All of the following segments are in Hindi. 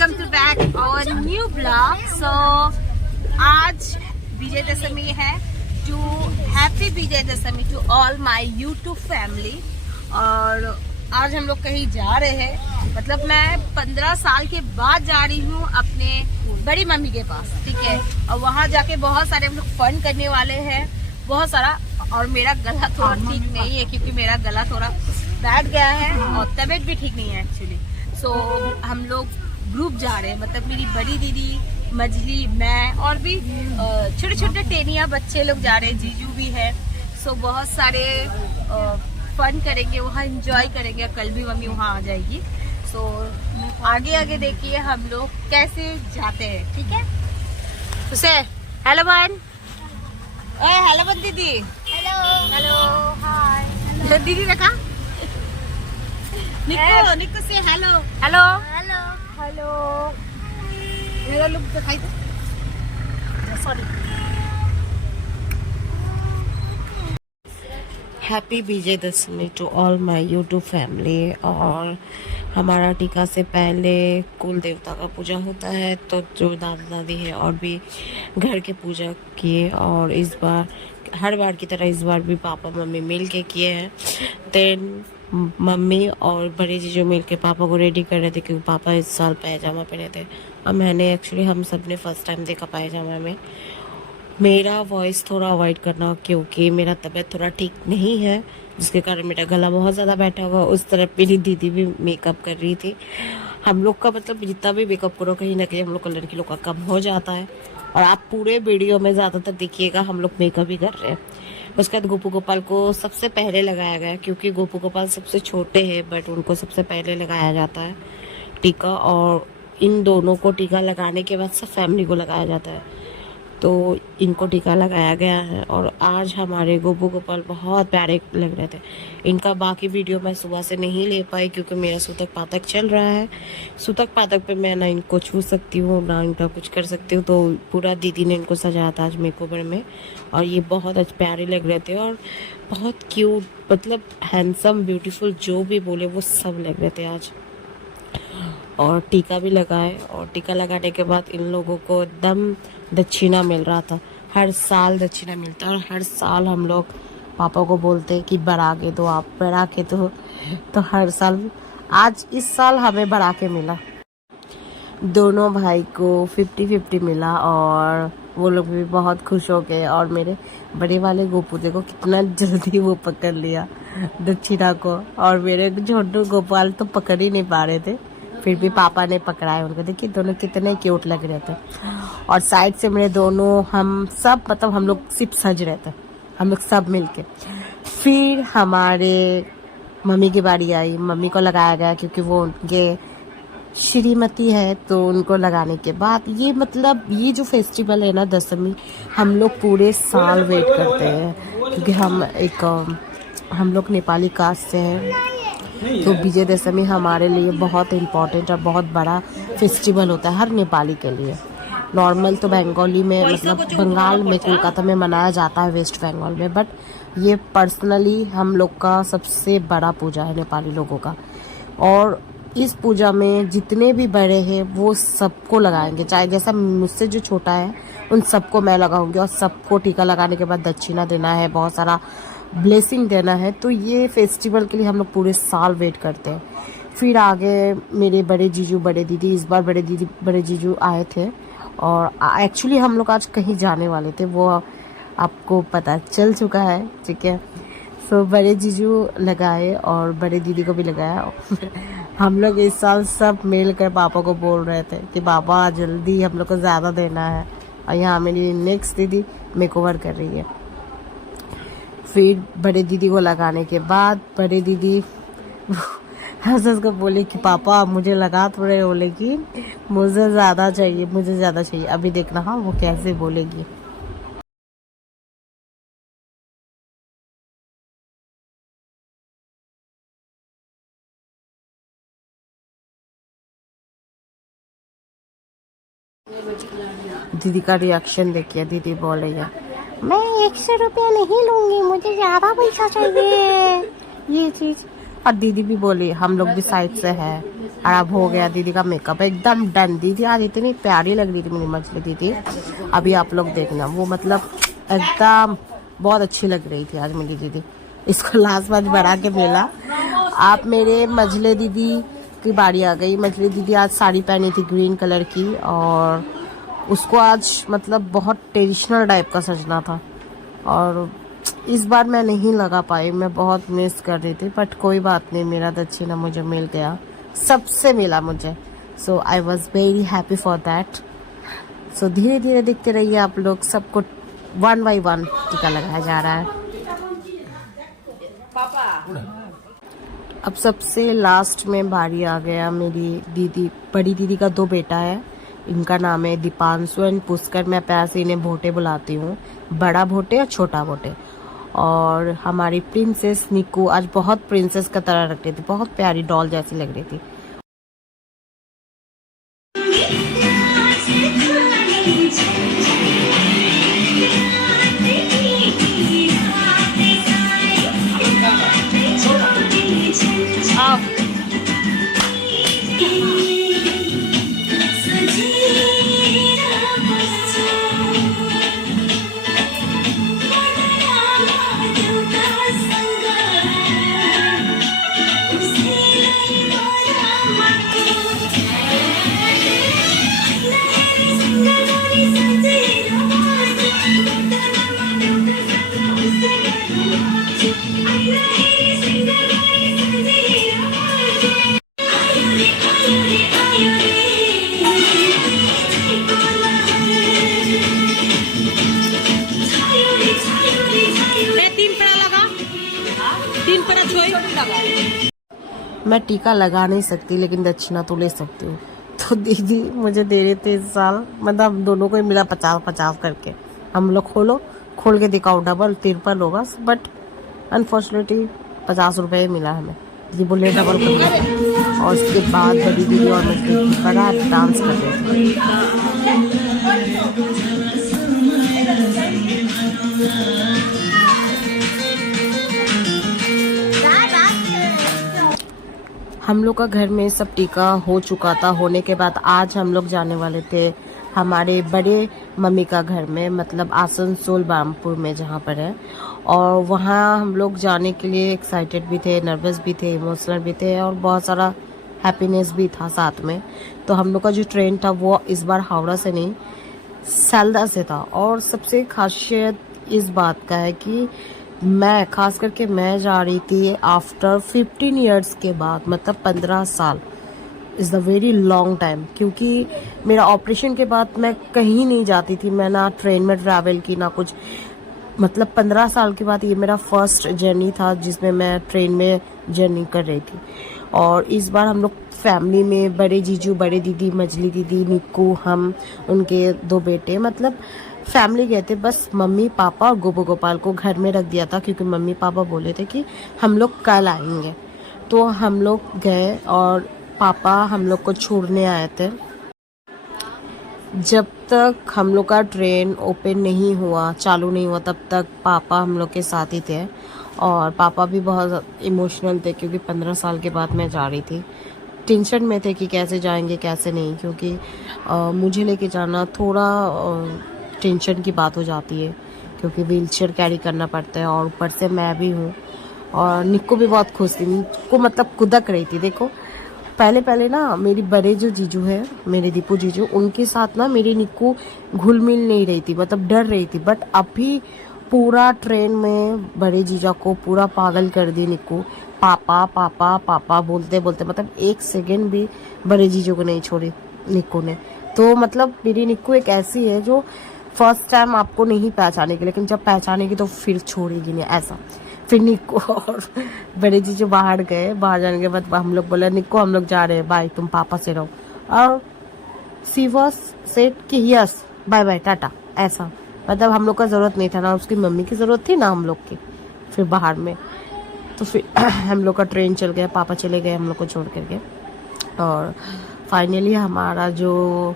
Welcome to back our new blog. So आज विजयदशमी है। To happy Vijayadashami to all my YouTube family. और आज हम लोग कहीं जा रहे हैं, मतलब मैं 15 साल के बाद जा रही हूँ अपने बड़ी मम्मी के पास, ठीक है। और वहाँ जाके बहुत सारे हम लोग फन करने वाले हैं, बहुत सारा। और मेरा गला थोड़ा ठीक नहीं है क्योंकि मेरा गला थोड़ा बैठ गया है और तबीयत भी ठीक नहीं है एक्चुअली। सो हम लोग ग्रुप जा रहे हैं, मतलब मेरी बड़ी दीदी, मजली, मैं और भी छोटे छोटे टेनिया बच्चे लोग जा रहे हैं, जीजू भी है। सो बहुत सारे फन करेंगे वहाँ, एंजॉय करेंगे। कल भी मम्मी वहाँ आ जाएगी। सो आगे आगे देखिए हम लोग कैसे जाते हैं, ठीक है। उसे हेलो बहन, हेलो बन दीदी, हेलो हाय दीदी रखा। निको निको से हेलो हेलो हेलो हेलो। मेरा लुक दिखाई दे, sorry. Happy Vijayadashami to all my YouTube family. और हमारा टीका से पहले कुल देवता का पूजा होता है, तो जो दादा दादी है और भी घर के पूजा किए। और इस बार हर बार की तरह इस बार भी पापा मम्मी मिल के किए हैं। देन मम्मी और बड़े जीजू मिल के पापा को रेडी कर रहे थे क्योंकि पापा इस साल पायजामा पहने थे और मैंने एक्चुअली हम सब ने फर्स्ट टाइम देखा पायजामा में। मेरा वॉइस थोड़ा अवॉइड करना क्योंकि मेरा तबीयत थोड़ा ठीक नहीं है, जिसके कारण मेरा गला बहुत ज़्यादा बैठा हुआ। उस तरफ मेरी दीदी भी मेकअप कर रही थी। हम लोग का मतलब जितना भी मेकअप करो कहीं ना कहीं हम लोग का लड़की लोग का कम हो जाता है। और आप पूरे वीडियो में ज़्यादातर देखिएगा हम लोग मेकअप ही कर रहे हैं। उसके बाद गोपू गोपाल को सबसे पहले लगाया गया क्योंकि गोपू गोपाल सबसे छोटे हैं, बट उनको सबसे पहले लगाया जाता है टीका। और इन दोनों को टीका लगाने के बाद सब फैमिली को लगाया जाता है, तो इनको टीका लगाया गया है। और आज हमारे गोपू गोपाल बहुत प्यारे लग रहे थे। इनका बाकी वीडियो मैं सुबह से नहीं ले पाई क्योंकि मेरा सूतक पातक चल रहा है। सूतक पातक पे मैं ना इनको छू सकती हूँ ना इनका कुछ कर सकती हूँ, तो पूरा दीदी ने इनको सजाया था आज मेकओवर में। और ये बहुत अच्छे प्यारे लग रहे थे और बहुत क्यूट, मतलब हैंडसम, ब्यूटीफुल, जो भी बोले वो सब लग रहे थे आज। और टीका भी लगाए और टीका लगाने के बाद इन लोगों को एकदम दक्षिणा मिल रहा था। हर साल दक्षिणा मिलता है और हर साल हम लोग पापा को बोलते हैं कि बढ़ा के दो, आप बढ़ा के दो। तो हर साल आज इस साल हमें बढ़ा के मिला। दोनों भाई को 50-50 मिला और वो लोग भी बहुत खुश हो गए। और मेरे बड़े वाले गोपू देखो कितना जल्दी वो पकड़ लिया दक्षिणा को, और मेरे छोटू गोपाल तो पकड़ ही नहीं पा रहे थे, फिर भी पापा ने पकड़ाए उनको। देखिए दोनों कितने क्यूट लग रहे थे। और साइड से मेरे दोनों, हम सब, मतलब हम लोग सिर्फ सज रहे थे, हम लोग सब मिलके। फिर हमारे मम्मी की बारी आई, मम्मी को लगाया गया क्योंकि वो उनके श्रीमती है, तो उनको लगाने के बाद ये, मतलब ये जो फेस्टिवल है ना दशमी, हम लोग पूरे साल वेट करते हैं क्योंकि हम लोग नेपाली कास्ट से हैं। तो विजयदशमी हमारे लिए बहुत इम्पोर्टेंट और बहुत बड़ा फेस्टिवल होता है हर नेपाली के लिए। नॉर्मल तो बंगाली में, मतलब बंगाल में, कोलकाता में मनाया जाता है, वेस्ट बंगाल में, बट ये पर्सनली हम लोग का सबसे बड़ा पूजा है नेपाली लोगों का। और इस पूजा में जितने भी बड़े हैं वो सबको लगाएंगे, चाहे जैसा मुझसे जो छोटा है उन सबको मैं लगाऊंगी। और सबको टीका लगाने के बाद दक्षिणा देना है, बहुत सारा ब्लेसिंग देना है। तो ये फेस्टिवल के लिए हम लोग पूरे साल वेट करते हैं। फिर आगे मेरे बड़े जीजू, बड़े दीदी, इस बार बड़े जीजू आए थे। और एक्चुअली हम लोग आज कहीं जाने वाले थे, वो आपको पता चल चुका है, ठीक है। सो बड़े जीजू लगाए और बड़े दीदी को भी लगाया। हम लोग इस साल सब मिल कर पापा को बोल रहे थे कि पापा जल्दी हम लोग को ज़्यादा देना है। और यहाँ मेरी नेक्स्ट दीदी मेकओवर कर रही है। फिर बड़े दीदी को लगाने के बाद बड़े दीदी हंस को बोले कि पापा मुझे लगा तो रहे हो, लेकिन मुझे ज़्यादा चाहिए, मुझे ज़्यादा चाहिए। अभी देखना हाँ वो कैसे बोलेगी। दीदी का रिएक्शन देखिए। दीदी बोल रही है मैं 100 रुपया नहीं लूंगी, मुझे ज़्यादा पैसा चाहिए। ये चीज़ और दीदी भी बोली हम लोग भी साइड से है। और अब हो गया दीदी का मेकअप एकदम डन। दीदी आज इतनी प्यारी लग रही थी मेरी मछली दीदी। अभी आप लोग देखना वो मतलब एकदम बहुत अच्छी लग रही थी आज मेरी दीदी। इसको लास्ट बार बढ़ा के मिला। आप मेरे मझले दीदी की बारी आ गई। मझली दीदी आज साड़ी पहनी थी ग्रीन कलर की और उसको आज मतलब बहुत ट्रेडिशनल टाइप का सजना था और इस बार मैं नहीं लगा पाई। मैं बहुत मिस कर रही थी बट कोई बात नहीं, मेरा दक्षिणा मुझे मिल गया, सबसे मिला मुझे। So I was very happy for that. So धीरे धीरे दिखते रहिए आप लोग। सबको 1 बाय 1 टीका लगाया जा रहा है। अब सबसे लास्ट में बारी आ गया मेरी दीदी, बड़ी दीदी का 2 बेटा है। इनका नाम है दीपांशु एंड पुष्कर। मैं प्यार से इन्हें भोटे बुलाती हूँ, बड़ा भोटे और छोटा भोटे। और हमारी प्रिंसेस निक्कू आज बहुत प्रिंसेस का तरह रख रही थी, बहुत प्यारी डॉल जैसी लग रही थी। मैं टीका लगा नहीं सकती लेकिन दक्षिणा तो ले सकती हूँ। तो दीदी मुझे दे रहे थे इस साल, मतलब हम दोनों को ही मिला 50-50 करके। हम लोग खोल के दिखाओ, डबल 53 होगा बट अनफॉर्चुनेटली 50 रुपये ही मिला हमें। दीदी बोले डबल कर। और उसके बाद बड़ी दीदी और मैं बड़ा डांस कर रहे थे। हम लोग का घर में सब टीका हो चुका था। होने के बाद आज हम लोग जाने वाले थे हमारे बड़े मम्मी का घर में, मतलब आसनसोल बामपुर में जहाँ पर है। और वहाँ हम लोग जाने के लिए एक्साइटेड भी थे, नर्वस भी थे, इमोशनल भी थे और बहुत सारा हैप्पीनेस भी था साथ में। तो हम लोग का जो ट्रेन था वो इस बार हावड़ा से नहीं सेल्दा से था। और सबसे खासियत इस बात का है कि मैं खास करके मैं जा रही थी आफ्टर 15 ईयर्स के बाद, मतलब 15 साल is the very long time. क्योंकि मेरा ऑपरेशन के बाद मैं कहीं नहीं जाती थी, मैं ना ट्रेन में ट्रैवल की ना कुछ, मतलब 15 साल के बाद ये मेरा फर्स्ट जर्नी था जिसमें मैं ट्रेन में जर्नी कर रही थी। और इस बार हम लोग फैमिली में बड़े जीजू, बड़े दीदी, मझली दीदी, निक्कू, हम, उनके 2 बेटे, मतलब फैमिली गए थे। बस मम्मी पापा और गोपू गोपाल को घर में रख दिया था क्योंकि मम्मी पापा बोले थे कि हम लोग कल आएंगे। तो हम लोग गए और पापा हम लोग को छोड़ने आए थे। जब तक हम लोग का ट्रेन ओपन नहीं हुआ, चालू नहीं हुआ, तब तक पापा हम लोग के साथ ही थे। और पापा भी बहुत इमोशनल थे क्योंकि 15 साल के बाद मैं जा रही थी। टेंशन में थे कि कैसे जाएंगे कैसे नहीं, क्योंकि मुझे लेके जाना थोड़ा टेंशन की बात हो जाती है क्योंकि व्हीलचेयर कैरी करना पड़ता है और ऊपर से मैं भी हूँ। और निक्को भी बहुत खुश थी, निक्को मतलब कुदक रही थी। देखो पहले ना मेरी बड़े जो जीजू है, मेरे दीपू जीजू, उनके साथ ना मेरी निक्को घुल मिल नहीं रही थी, मतलब डर रही थी। बट अभी पूरा ट्रेन में बड़े जीजा को पूरा पागल कर दी निक्को, पापा पापा पापा बोलते बोलते, मतलब 1 सेकेंड भी बड़े जीजू को नहीं छोड़ी निक्को ने। तो मतलब मेरी निक्को एक ऐसी है जो फर्स्ट टाइम आपको नहीं पहचानेगी लेकिन जब पहचानेगी तो फिर छोड़ेगी नहीं, ऐसा। फिर निक्को और बड़े जीजू बाहर गए, बाहर जाने के बाद हम लोग बोले निक्को हम लोग जा रहे हैं, बाय, तुम पापा से रहो। और सी वॉज सेड कि यस बाय बाय टाटा, ऐसा। मतलब हम लोग का ज़रूरत नहीं था, ना उसकी मम्मी की ज़रूरत थी ना हम लोग की। फिर बाहर में तो फिर हम लोग का ट्रेन चल गया, पापा चले गए हम लोग को छोड़ करके। और फाइनली हमारा जो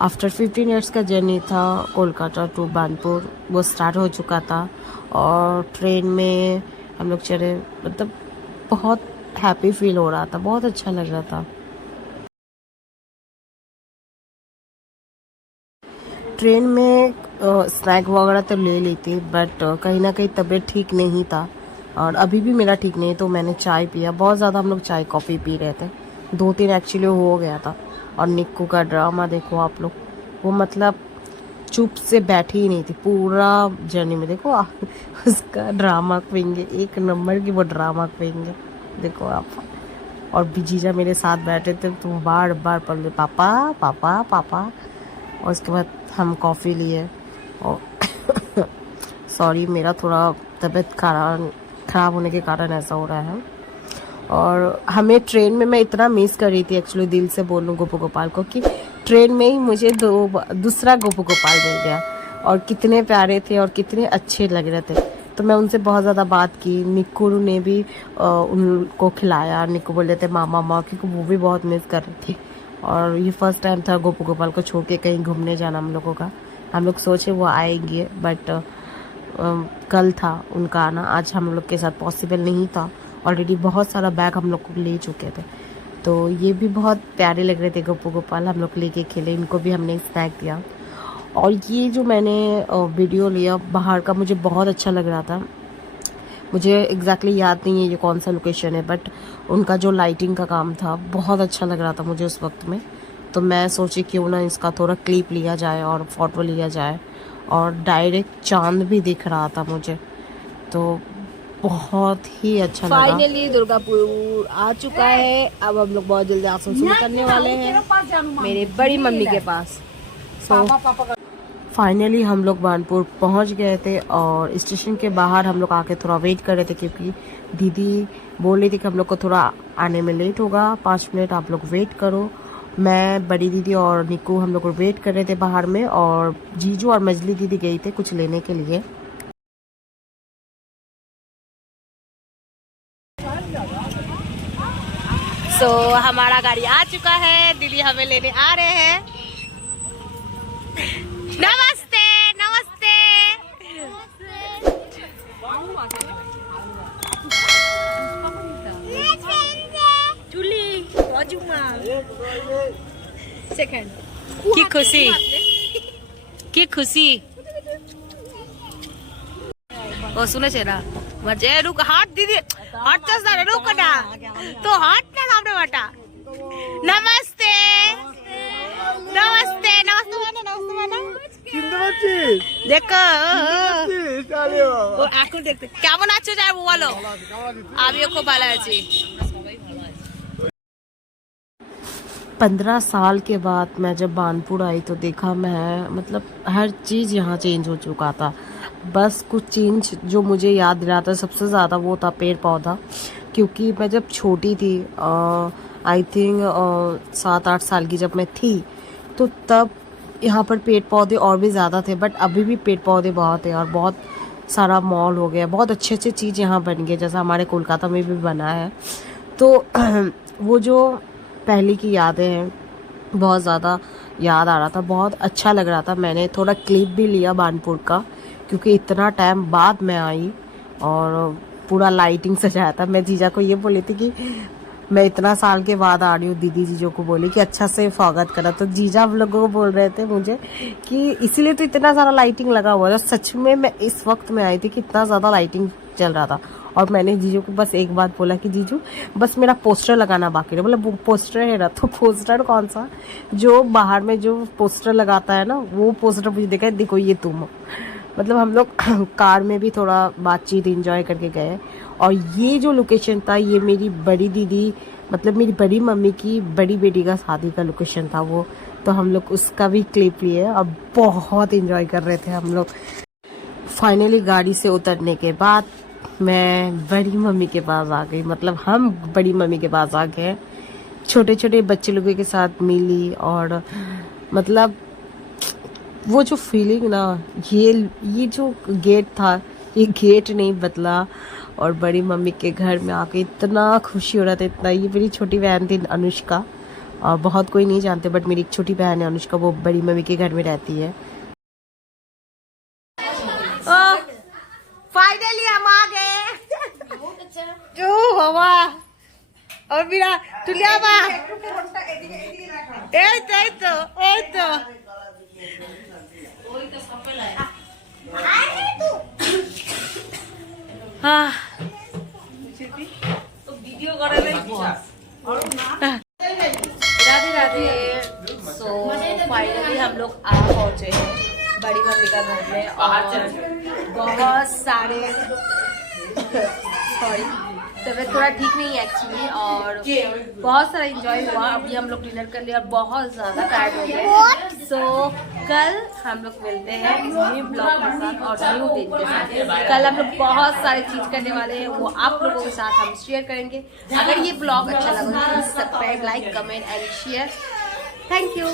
आफ्टर 15 ईयर्स का जर्नी था कोलकाता टू बानपुर वो स्टार्ट हो चुका था। और ट्रेन में हम लोग चले, मतलब बहुत हैप्पी फील हो रहा था, बहुत अच्छा लग रहा था। ट्रेन में स्नैक वगैरह तो ले ली थी, बट कहीं ना कहीं तबीयत ठीक नहीं था और अभी भी मेरा ठीक नहीं, तो मैंने चाय पिया। बहुत ज़्यादा हम लोग चाय कॉफ़ी पी रहे थे, 2-3 एक्चुअली हो गया था। और निक्कू का ड्रामा देखो आप लोग, वो मतलब चुप से बैठी ही नहीं थी पूरा जर्नी में। देखो उसका ड्रामा क्वीन है, एक नंबर की वो ड्रामा क्वीन है, देखो आप। और जीजा मेरे साथ बैठे थे तो बार बार पढ़ पापा पापा पापा। और उसके बाद हम कॉफ़ी लिए और सॉरी मेरा थोड़ा तबीयत ख़राब होने के कारण ऐसा हो रहा है। और हमें ट्रेन में मैं इतना मिस कर रही थी एक्चुअली, दिल से बोलूँ गोपू गोपाल को, कि ट्रेन में ही मुझे दूसरा गोपू गोपाल मिल गया और कितने प्यारे थे और कितने अच्छे लग रहे थे। तो मैं उनसे बहुत ज़्यादा बात की। निक्कू ने भी उनको खिलाया। निक्कू बोल रहे थे मामा माँ, क्योंकि वो भी बहुत मिस कर रही थी। और ये फर्स्ट टाइम था गोपू गोपाल को छोड़ के कहीं घूमने जाना हम लोगों का। हम लोग सोचे वो आएंगे, बट कल था उनका आना, आज हम लोग के साथ पॉसिबल नहीं था। ऑलरेडी बहुत सारा बैग हम लोग को ले चुके थे, तो ये भी बहुत प्यारे लग रहे थे गोपू गोपाल। हम लोग लेके खेले, इनको भी हमने स्नैक दिया। और ये जो मैंने वीडियो लिया बाहर का, मुझे बहुत अच्छा लग रहा था। मुझे एग्जैक्टली याद नहीं है ये कौन सा लोकेशन है, बट उनका जो लाइटिंग का काम था बहुत अच्छा लग रहा था मुझे उस वक्त में। तो मैं सोची क्यों ना इसका थोड़ा क्लिप लिया जाए और फोटो लिया जाए। और डायरेक्ट चांद भी दिख रहा था मुझे, तो बहुत ही अच्छा लगा। फाइनली दुर्गापुर आ चुका है। अब हम लोग बहुत जल्दी आसनसोल करने वाले हैं, मेरे बड़ी मम्मी के पास। फाइनली हम लोग बानपुर पहुंच गए थे और स्टेशन के बाहर हम लोग आके थोड़ा वेट कर रहे थे, क्योंकि दीदी बोल रही थी कि हम लोग को थोड़ा आने में लेट होगा, 5 मिनट आप लोग वेट करो। मैं, बड़ी दीदी और निक्कू हम लोग वेट कर रहे थे बाहर में, और जीजू और मजली दीदी गई थे कुछ लेने के लिए। हमारा गाड़ी आ चुका है, दीदी हमें लेने आ रहे हैं। नमस्ते नमस्ते। सेकंड की खुशी, की खुशी। ओ सुने छे ना मजे रुक हाथ दीदी हाथ चस ना रुक ना, तो हाथ ना सामने बेटा। नमस्ते नमस्ते नमस्ते मैंने देखो ও এখন দেখতে কেমন আছো যাই বলো। আমিও খুব ভালো আছি। 15 साल के बाद मैं जब बानपुर आई तो देखा मैं, मतलब हर चीज़ यहाँ चेंज हो चुका था। बस कुछ चेंज जो मुझे याद दिला था सबसे ज़्यादा वो था पेड़ पौधा, क्योंकि मैं जब छोटी थी, आई थिंक 7-8 साल की जब मैं थी, तो तब यहाँ पर पेड़ पौधे और भी ज़्यादा थे। बट अभी भी पेड़ पौधे बहुत हैं और बहुत सारा मॉल हो गया, बहुत अच्छे अच्छे चीज़ यहाँ बन गए, जैसा हमारे कोलकाता में भी बना है। तो वो जो पहले की यादें हैं, बहुत ज़्यादा याद आ रहा था, बहुत अच्छा लग रहा था। मैंने थोड़ा क्लिप भी लिया बानपुर का, क्योंकि इतना टाइम बाद मैं आई और पूरा लाइटिंग सजाया था। मैं जीजा को ये बोली थी कि मैं इतना साल के बाद आ रही हूँ, दीदी जीजो को बोली कि अच्छा से स्वागत करा। तो जीजा हम लोगों को बोल रहे थे मुझे कि इसीलिए तो इतना सारा लाइटिंग लगा हुआ था। सच में मैं इस वक्त में आई थी कि इतना ज़्यादा लाइटिंग चल रहा था। और मैंने जीजू को बस एक बात बोला कि जीजू बस मेरा पोस्टर लगाना बाकी है। मतलब पोस्टर है ना, तो पोस्टर कौन सा, जो बाहर में जो पोस्टर लगाता है ना, वो पोस्टर मुझे देखा, देखो ये तुम। मतलब हम लोग कार में भी थोड़ा बातचीत इंजॉय करके गए। और ये जो लोकेशन था, ये मेरी बड़ी दीदी, मतलब मेरी बड़ी मम्मी की बड़ी बेटी का शादी का लोकेशन था वो। तो हम लोग उसका भी क्लिप लिए और बहुत इंजॉय कर रहे थे हम लोग। फाइनली गाड़ी से उतरने के बाद मैं बड़ी मम्मी के पास आ गई, मतलब हम बड़ी मम्मी के पास आ गए। छोटे छोटे बच्चे लोगों के साथ मिली और मतलब वो जो फीलिंग ना, ये जो गेट था, ये गेट नहीं बदला। और बड़ी मम्मी के घर में आके इतना खुशी हो रहा था, इतना। ये मेरी छोटी बहन थी अनुष्का, और बहुत कोई नहीं जानते, बट मेरी एक छोटी बहन है अनुष्का, वो बड़ी मम्मी के घर में रहती है। फाइनली हम आ गए। जो हवा और मेरा तुलिया बा এই তো हाँ video Radhe Radhe. So finally हम लोग आ पहुंचे हैं बड़ी मम्मी का घर में और बहुत सारे सॉरी तबीयत थोड़ा ठीक नहीं है एक्चुअली और बहुत सारा एंजॉय हुआ। अभी हम लोग डिनर कर लिया और बहुत ज़्यादा टायर्ड हो गए। सो कल हम लोग मिलते हैं न्यू ब्लॉग के साथ और न्यू दिन के साथ। कल हम लोग बहुत सारी चीज़ करने वाले हैं, वो आप लोगों के साथ हम शेयर करेंगे। अगर ये ब्लॉग अच्छा लगा तो subscribe, like, comment and share. Thank you.